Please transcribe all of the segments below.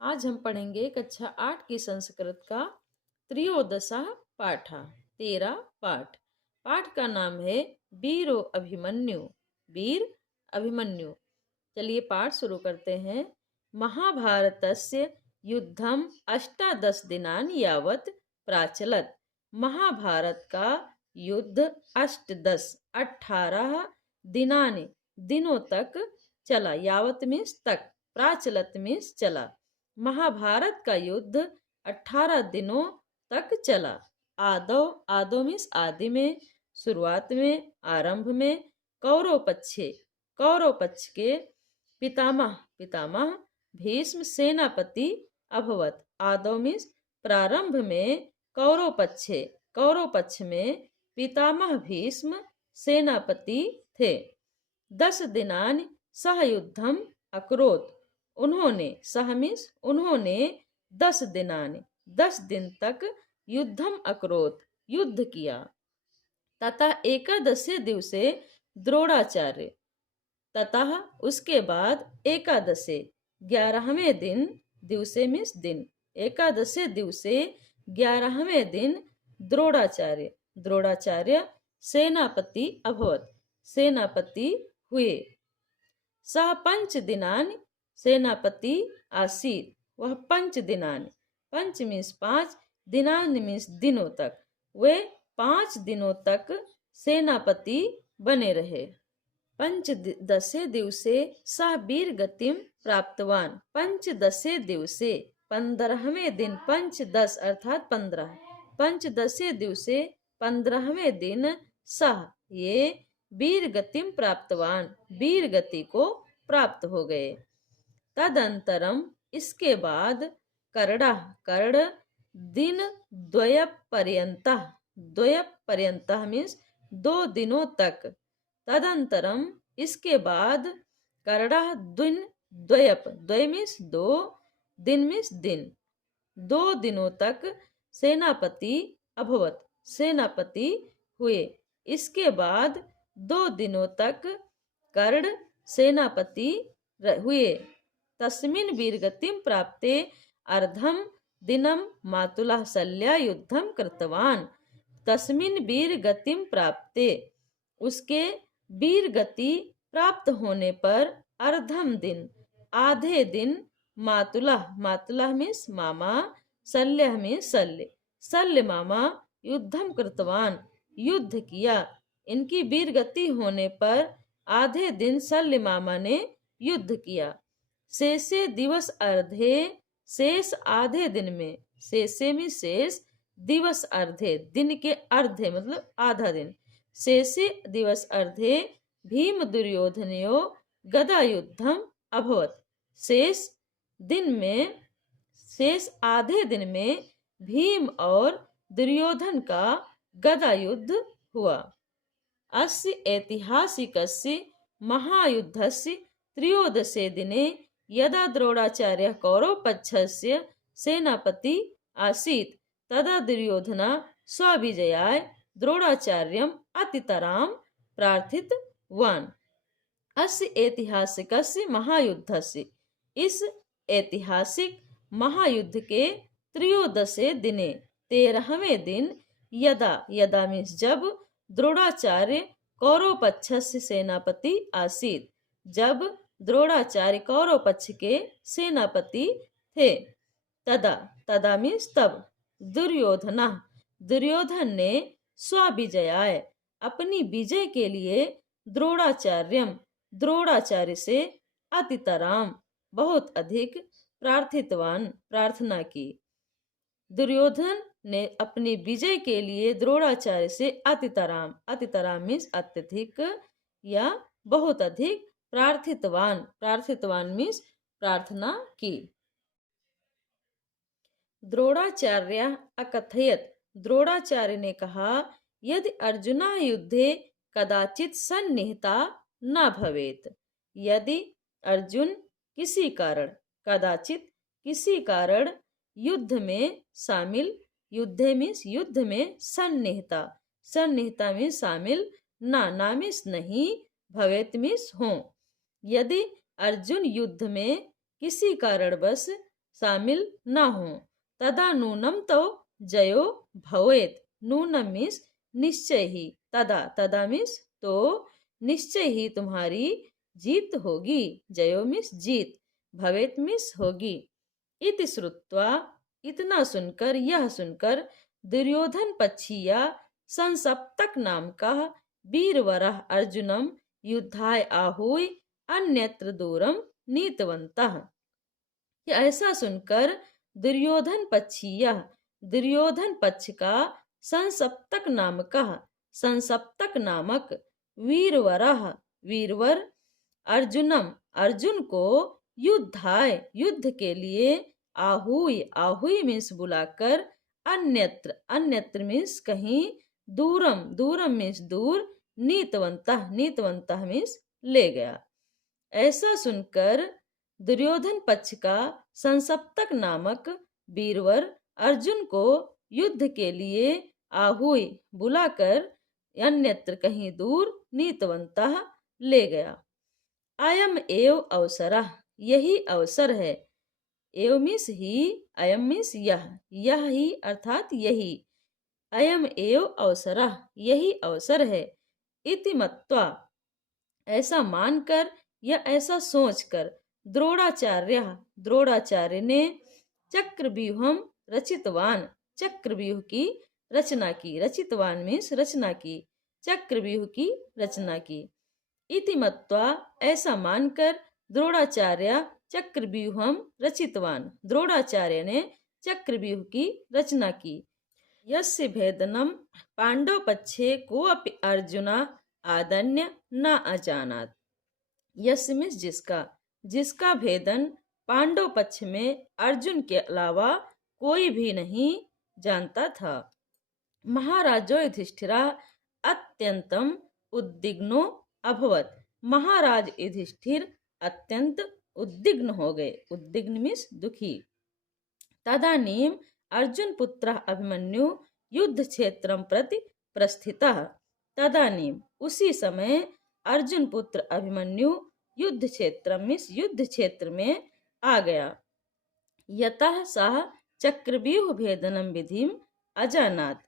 आज हम पढ़ेंगे कक्षा 8 की संस्कृत का त्रयोदशः पाठ 13 पाठ। पाठ का नाम है वीरो अभिमन्यु। वीर अभिमन्यु। चलिए पाठ शुरू करते हैं। महाभारतस्य युद्धम 18 दिनानि यावत् प्राचलत। महाभारत का युद्ध 18 दिनानि दिनों तक चला। यावत मीन्स तक, प्राचलत मीन्स चला। महाभारत का युद्ध 18 दिनों तक चला। आदो आदो मीन्स आदि में, शुरुआत में, आरंभ में। कौरव पक्ष के पितामह पितामह भीष्म सेनापति अभवत। आदो मीन्स प्रारंभ में, कौरव पक्ष में पितामह भीष्म सेनापति थे। 10 दिनानि सह युद्धम अकरोत। उन्होंने, सह मीन्स उन्होंने, 10 दिनानि 10 दिन तक युद्धम अकरोत युद्ध किया। तथा एकादशी दिवसे द्रोणाचार्य, ततः उसके बाद एकादशे 11वें दिन, दिवसे मीन्स दिन, एकादशी दिवसे 11वें दिन द्रोणाचार्य सेनापति अभवत, सेनापति हुए। सह 5 दिनानि सेनापति आसीत। वह 5 दिनानि, 5 मीन्स 5, दिनानि मीन्स दिनों तक, वे 5 दिनों तक सेनापति बने रहे। पंचदशे दिवसे सह वीर गतिम प्राप्तवान। पंचदशे दिवसे 15वें दिन, 5-10 अर्थात 15, पंचदशे दिवसे 15वें दिन सह ये वीर गतिम प्राप्तवान, वीर गति को प्राप्त हो गए। तदंतरम इसके बाद कर्ण दिन द्वय पर्यंत मीन्स 2 दिनों तक। तदंतरम इसके बाद कर्ण दिन द्वय मीन्स 2, दिन मीन्स दिन, 2 दिनों तक सेनापति अभवत, सेनापति हुए। इसके बाद 2 दिनों तक कर्ण सेनापति हुए। तस्मिन् वीरगतिं प्राप्ते अर्धम दिनम मातुलः शल्या युद्धम कृतवान। तस्मिन् वीरगतिं प्राप्ते, उसके वीर गति प्राप्त होने पर, अर्धम दिन आधे दिन, मातुलः मीन्स मामा, शल्यः मीन्स शल्य मामा युद्धम कृतवान युद्ध किया। इनकी वीर गति होने पर आधे दिन शल्य मामा ने युद्ध किया। शेषे दिवस अर्धे, शेष आधे दिन में, शेषे में शेष, दिवस अर्धे दिन के अर्धे मतलब आधा दिन, शेषे दिवस अर्धे भीम दुर्योधनयो गदा युद्धम अभवत। शेष दिन में, शेष आधे दिन में भीम और दुर्योधन का गदा युद्ध हुआ। अस्य ऐतिहासिकस्य महायुद्धस्य त्रयोदशे दिने यदा द्रोणाचार्यः कौरवपक्षस्य सेनापति आसीत्, तदा दुर्योधनः स्वविजयाय द्रोणाचार्यम् अतितरां प्रार्थितवान्। अस्य ऐतिहासिकस्य महायुद्धस्य, इस ऐतिहासिक महायुद्ध के त्रयोदशे दिने 13वें दिन, यदा मीन्स जब, द्रोणाचार्य कौरव पक्षस्य सेनापति आसीत, जब द्रोणाचार्य कौरव पक्ष के सेनापति थे। तदा मीन्स तब, दुर्योधन ने स्वविजयाय अपनी विजय के लिए द्रोणाचार्य से अतितराम बहुत अधिक प्रार्थना की। दुर्योधन ने अपनी विजय के लिए द्रोणाचार्य से अतितराम मीन्स अत्यधिक या बहुत अधिक, प्रार्थितवान मीन्स प्रार्थना की। द्रोणाचार्य अकथयत, द्रोणाचार्य ने कहा, यदि अर्जुना युद्धे कदाचित सन्निहिता न भवेत। यदि अर्जुन किसी कारण, कदाचित किसी कारण, युद्ध में शामिल, युद्धे मीन्स युद्ध में, सन्निहिता मीन्स शामिल, ना मीन्स नहीं, भवेत मीन्स हो। यदि अर्जुन युद्ध में किसी कारणवश शामिल न हो। तदा नूनम तो जयो भवेत। नूनम मीन्स निश्चय ही, तदा तदा मीन्स तो, निश्चय ही तुम्हारी जीत होगी। जयो मीन्स जीत, भवेत मीन्स होगी। इति श्रुत्वा इतना सुनकर, यह सुनकर, दुर्योधन पक्षीया संसप्तक नाम का वीरवरः अर्जुनम युद्धाय आहूय अन्यत्र दूरम नीतवन्तः। ऐसा सुनकर दुर्योधन पक्षीय, दुर्योधन पक्ष का संसप्तक नाम का, संसप्तक नामक वीरवरः वीरवर अर्जुनम अर्जुन को युद्धाय युद्ध के लिए आहूय आहूय मीन्स बुलाकर अन्यत्र अन्यत्र मीन्स कहीं दूरम दूरम मीन्स दूर नीतवंतः नीतवंतः मीन्स ले गया। ऐसा सुनकर दुर्योधन पक्ष का संसप्तक नामक वीरवर अर्जुन को युद्ध के लिए आहूय बुलाकर अन्यत्र कहीं दूर नीतवंतः ले गया। अयम एव अवसरः, यही अवसर है। एव मीन्स ही, अयम मीन्स यह ही अर्थात यही। अयम एव अवसरः, यही अवसर है। इति मत्वा, ऐसा मानकर या ऐसा सोचकर, द्रोणाचार्य द्रोणाचार्य ने चक्रव्यूहम रचितवान, चक्रव्यूह की रचना की। रचितवान मीन्स रचना की, चक्रव्यूह की रचना की। इति मत्वा, ऐसा मानकर, द्रोणाचार्य चक्रव्यूहम रचितवान, द्रोणाचार्य ने चक्रव्यूह की रचना की। यस्य भेदनम पांडव पक्षे कोऽपि अर्जुना आदन्य न अजानात्। यस्य मीन्स जिसका, जिसका भेदन पांडव पक्ष में अर्जुन के अलावा कोई भी नहीं जानता था। महाराजो युधिष्ठिरा अत्यंतम उद्विग्नो अभवत। महाराज युधिष्ठिर अत्यंत उद्विग्न हो गए। उद्विग्न मीन्स दुखी। तदानीम अर्जुन पुत्र अभिमन्यु युद्ध क्षेत्रम प्रति प्रस्थितः। तदानीम उसी समय अर्जुन पुत्र अभिमन्यु युद्ध क्षेत्र मीन्स युद्ध क्षेत्र में आ गया। यतः सह चक्रव्यूह भेदनम विधिम अजानात्।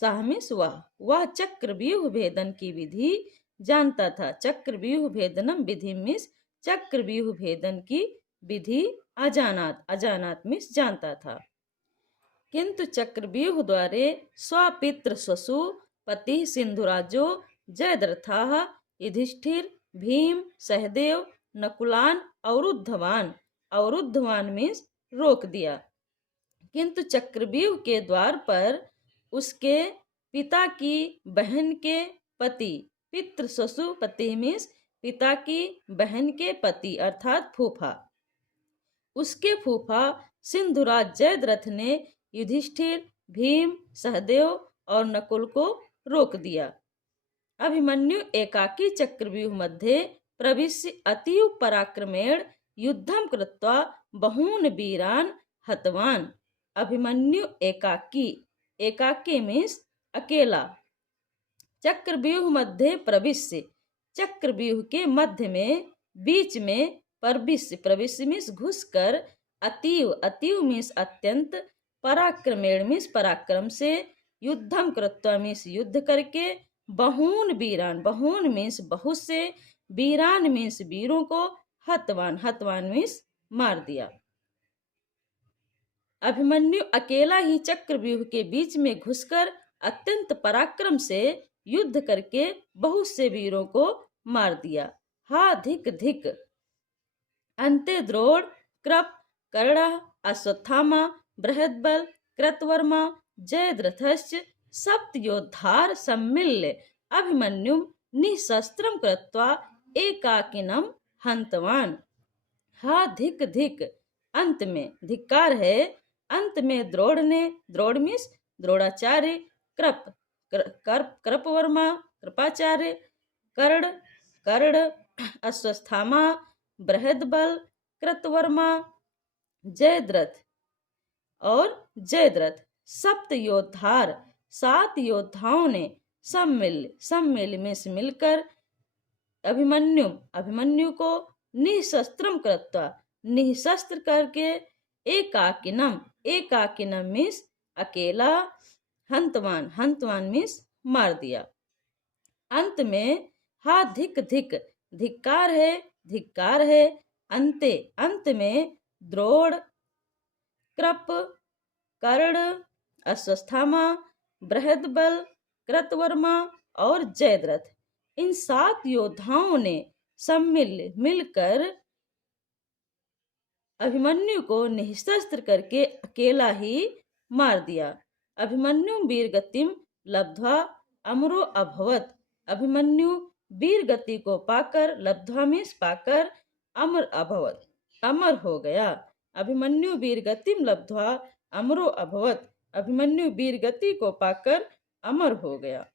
सह मीन्स वह चक्रव्यूह भेदन की विधि जानता था। चक्रव्यूह भेदनम विधि मीन्स चक्रव्यूह भेदन की विधि अजानात, अजानात मीन्स जानता था। किंतु चक्रव्यूह द्वारे स्वपित्र स्वसु पति सिंधुराजो जयद्रथः युधिष्ठिर भीम सहदेव नकुलान अवरुद्धवान, अवरुद्धवान मीन्स रोक दिया। किंतु चक्रव्यूह के द्वार पर उसके पिता की बहन के पति, पितृ ससु पति मीन्स पिता की बहन के पति अर्थात फूफा, उसके फूफा सिंधुराज जयद्रथ ने युधिष्ठिर भीम सहदेव और नकुल को रोक दिया। अभिमन्यु एकाकी चक्रव्यूह मध्ये प्रविश्य अतीव पराक्रमेण युद्धम कृत्वा बहून वीरान हतवान। अभिमन्यु एकाकी, एकाकी मीन्स अकेला, चक्रव्यूह मध्य प्रविश्य, चक्रव्यूह के मध्य में बीच में, प्रविश्य प्रविश्य मीन्स घुसकर, अतीव अतीव मीन्स अत्यंत, पराक्रमेण मीन्स पराक्रम से, युद्धम कृत्वा मीन्स युद्ध करके, बहून वीरान, बहून मीन्स बहुत से, वीरान मीन्स वीरों को, हतवान हतवान मीन्स मार दिया। अभिमन्यु अकेला ही चक्रव्यूह के बीच में घुसकर अत्यंत पराक्रम से युद्ध करके बहुत से वीरों को मार दिया। हा धिक धिक। अंते द्रोण कृप कर्ण अश्वत्थामा बृहद्बल कृतवर्मा जयद्रथश्च सप्त योद्धार सम्मिल्य अभिमन्युम निशस्त्रम कृत्वा एकाकिनम हंतवान। हा धिक धिक, अंत में धिक्कार है। अंत में द्रोण ने, द्रोण मीन्स द्रोणाचार्य, कृप कृपवर्मा कृपाचार्य, कर्ण कर्ण अश्वत्थामा बृहद्बल कृतवर्मा जयद्रथ और जयद्रथ, सप्त योद्धार सात योद्धाओं ने सम्मिल में से मिलकर अभिमन्यु को निशस्त्रम कृत्वा निशस्त्र करके एकाकिनम, एकाकिनम मीन्स अकेला, हंतवान, हंतवान मीन्स मार दिया। अंत में हा धिक धिक, धिक्कार है, धिक्कार है। अंते, अंत में द्रोण, कृप, कर्ण, अश्वत्थामा, बृहदबल, कृतवर्मा और जयद्रथ, इन 7 योद्धाओं ने सब मिलकर अभिमन्यु को निःशस्त्र करके अकेला ही मार दिया। अभिमन्यु वीरगतिम लब्ध्वा अमरो अभवत, अभिमन्यु वीर गति को पाकर, लब्ध्वा मीन्स पाकर, अमर अभवत, अमर हो गया। अभिमन्यु वीर गतिम लब्ध्वा अमरो अभवत, अभिमन्यु वीर गति को पाकर अमर हो गया।